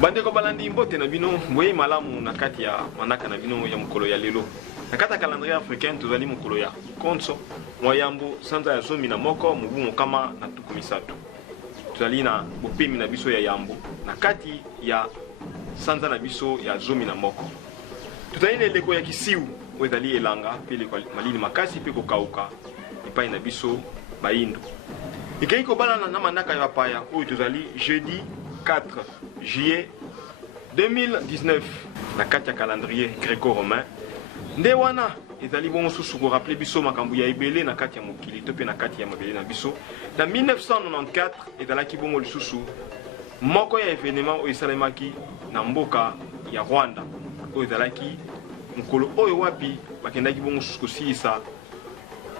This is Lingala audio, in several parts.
Bande ko balandi mbote na bino boye malamu na kati ya manaka na bino ya mukolo ya lelo. Na kata calendrier africain tozali mukolo ya konso moyambo sanza ya zomi na moko mubu mokama na tuku misatu. Tozali na bopemi na biso ya yambo na kati ya sanza na biso ya zomi na moko. Tozali na eleko ya kisiu ezali elanga pele kwa malili makasi pe kokauka epai na biso bayindo. Ikei ko balana na manaka ya paya oyo tozali jeudi 4 juillet 2019 na kati ya calendrier gréco-romain. Nde wana ezali bongo susu ko rappeler biso makambo ya ebele na kati ya mokili to pe na kati ya mabele na biso. Na 1994 ezalaki bongo lisusu moko ya événement oyo esalemaki na mboka ya Rwanda oyo ezalaki mokolo oyo wapi bakendaki bongo susu kosilisa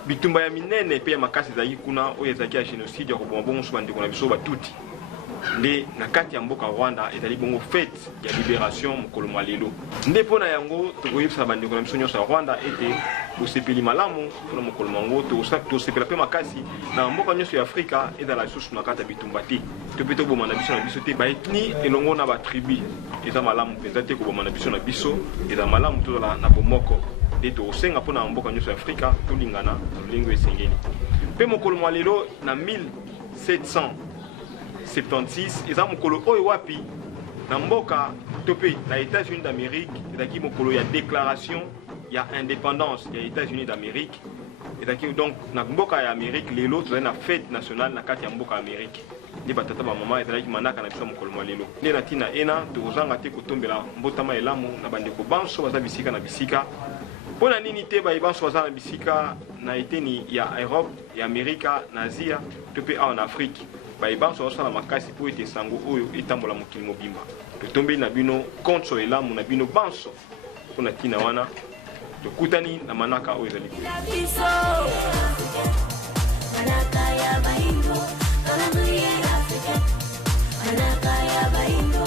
bitumba ya minene pe ya makasi ezalaki kuna oyo ezalaki ya génocide ya koboma bongo susu bandeko na biso batuti. Nde na kati ya mboka Rwanda ezali bongo fête ya libération mokolo mwa lelo. Nde pona yango tokoyebisa bandeko na biso nyonso ya Rwanda ete osepeli malamu mpona mokolo mango tosepela pe makasi na mboka nyonso ya Afrika ezala lisusu na kati ya bitumba te to pe toboma na biso te baethnie elongo na batribu eza malamu mpenza te koboma na biso eza malamu tozala na bomoko nde tokosenga mpona mboka nyonso ya Afrika tolingana na lolingo esengeli. Mpe mokolo mwa lelo na 1776 eza mokolo oyo wapi na mboka tope na États-Unis d'Amérique ezaki mokolo ya déclaration ya indépendance ya États-Unis d'Amérique ezaki donc na mboka ya Amérique lelo tozali na fête nationale na kati ya mboka ya Amérique nde batata bamama ezalaki manaka na biso mokolo mwa lelo nde na ntina ena tokozanga te kotombela mbotama elamu na bandeko banso baza bisika na bisika mpona nini te bayebanso baza na bisika na eteni ya Europe ya Amerika na Asia to pe awa na Afrique bayebanso basala makasi po ete sango oyo etambola mokili mobimba totombeli na bino konso elamu na bino banso mpona ntina wana tokutani na manaka oyo ezali Manaka ya baino,